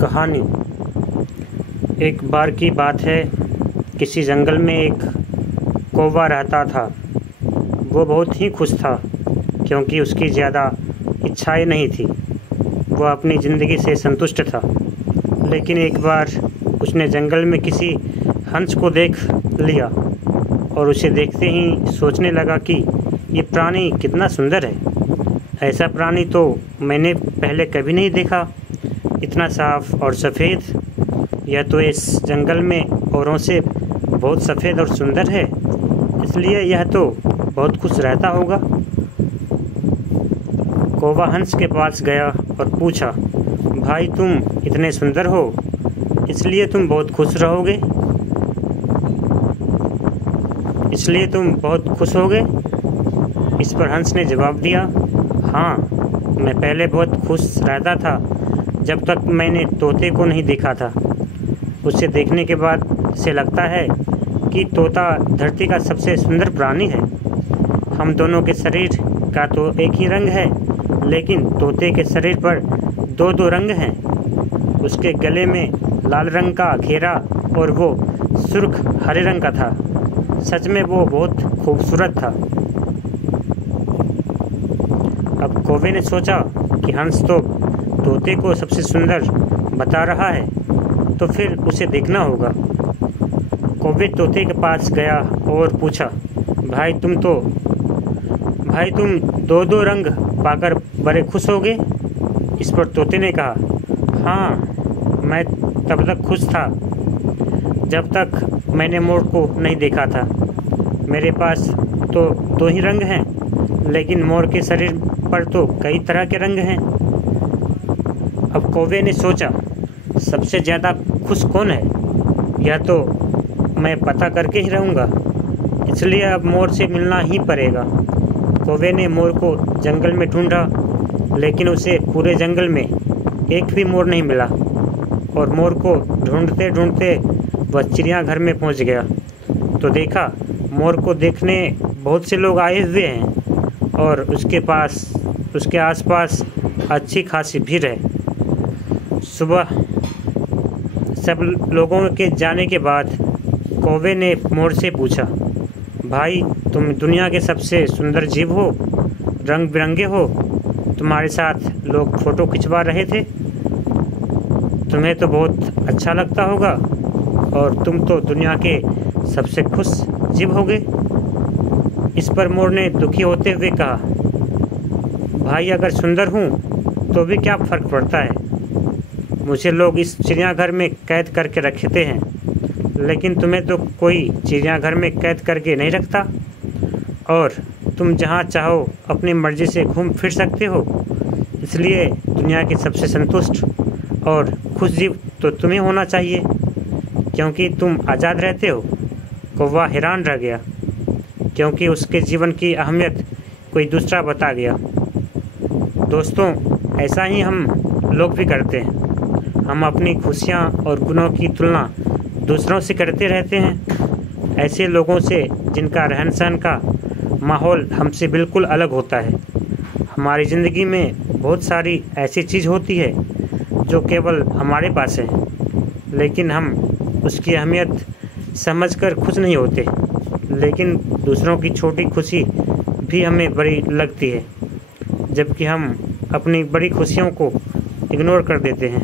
कहानी। एक बार की बात है, किसी जंगल में एक कौवा रहता था। वो बहुत ही खुश था क्योंकि उसकी ज़्यादा इच्छाएं नहीं थी। वह अपनी ज़िंदगी से संतुष्ट था। लेकिन एक बार उसने जंगल में किसी हंस को देख लिया और उसे देखते ही सोचने लगा कि ये प्राणी कितना सुंदर है। ऐसा प्राणी तो मैंने पहले कभी नहीं देखा, इतना साफ और सफ़ेद। यह तो इस जंगल में औरों से बहुत सफ़ेद और सुंदर है, इसलिए यह तो बहुत खुश रहता होगा। कौवा हंस के पास गया और पूछा, भाई तुम इतने सुंदर हो, इसलिए तुम बहुत खुश रहोगे? इसलिए तुम बहुत खुश होगे? इस पर हंस ने जवाब दिया, हाँ, मैं पहले बहुत खुश रहता था जब तक मैंने तोते को नहीं देखा था। उसे देखने के बाद से लगता है कि तोता धरती का सबसे सुंदर प्राणी है। हम दोनों के शरीर का तो एक ही रंग है, लेकिन तोते के शरीर पर दो दो रंग हैं। उसके गले में लाल रंग का घेरा और वो सुर्ख हरे रंग का था। सच में वो बहुत खूबसूरत था। अब कौवे ने सोचा कि हंस तो तोते को सबसे सुंदर बता रहा है, तो फिर उसे देखना होगा। कौवे तोते के पास गया और पूछा, भाई तुम दो दो रंग पाकर बड़े खुश होगे? इस पर तोते ने कहा, हाँ, मैं तब तक खुश था जब तक मैंने मोर को नहीं देखा था। मेरे पास तो दो ही रंग हैं, लेकिन मोर के शरीर पर तो कई तरह के रंग हैं। अब कौवे ने सोचा, सबसे ज़्यादा खुश कौन है, यह तो मैं पता करके ही रहूँगा, इसलिए अब मोर से मिलना ही पड़ेगा। कौवे ने मोर को जंगल में ढूंढा, लेकिन उसे पूरे जंगल में एक भी मोर नहीं मिला। और मोर को ढूंढते ढूंढते वह चिड़ियाघर में पहुंच गया तो देखा मोर को देखने बहुत से लोग आए हुए हैं और उसके आसपास अच्छी खासी भीड़ है। सुबह सब लोगों के जाने के बाद कौवे ने मोर से पूछा, भाई तुम दुनिया के सबसे सुंदर जीव हो, रंग बिरंगे हो, तुम्हारे साथ लोग फ़ोटो खिंचवा रहे थे, तुम्हें तो बहुत अच्छा लगता होगा और तुम तो दुनिया के सबसे खुश जीव होगे। इस पर मोर ने दुखी होते हुए कहा, भाई अगर सुंदर हूँ तो भी क्या फ़र्क पड़ता है, मुझे लोग इस चिड़ियाघर में कैद करके रखते हैं, लेकिन तुम्हें तो कोई चिड़ियाघर में कैद करके नहीं रखता और तुम जहाँ चाहो अपनी मर्ज़ी से घूम फिर सकते हो। इसलिए दुनिया के सबसे संतुष्ट और खुश जीव तो तुम्हें होना चाहिए, क्योंकि तुम आज़ाद रहते हो। कौवा हैरान रह गया क्योंकि उसके जीवन की अहमियत कोई दूसरा बता गया। दोस्तों, ऐसा ही हम लोग भी करते हैं। हम अपनी खुशियाँ और गुणों की तुलना दूसरों से करते रहते हैं, ऐसे लोगों से जिनका रहन सहन का माहौल हमसे बिल्कुल अलग होता है। हमारी ज़िंदगी में बहुत सारी ऐसी चीज़ होती है जो केवल हमारे पास है, लेकिन हम उसकी अहमियत समझकर खुश नहीं होते। लेकिन दूसरों की छोटी खुशी भी हमें बड़ी लगती है, जबकि हम अपनी बड़ी खुशियों को इग्नोर कर देते हैं।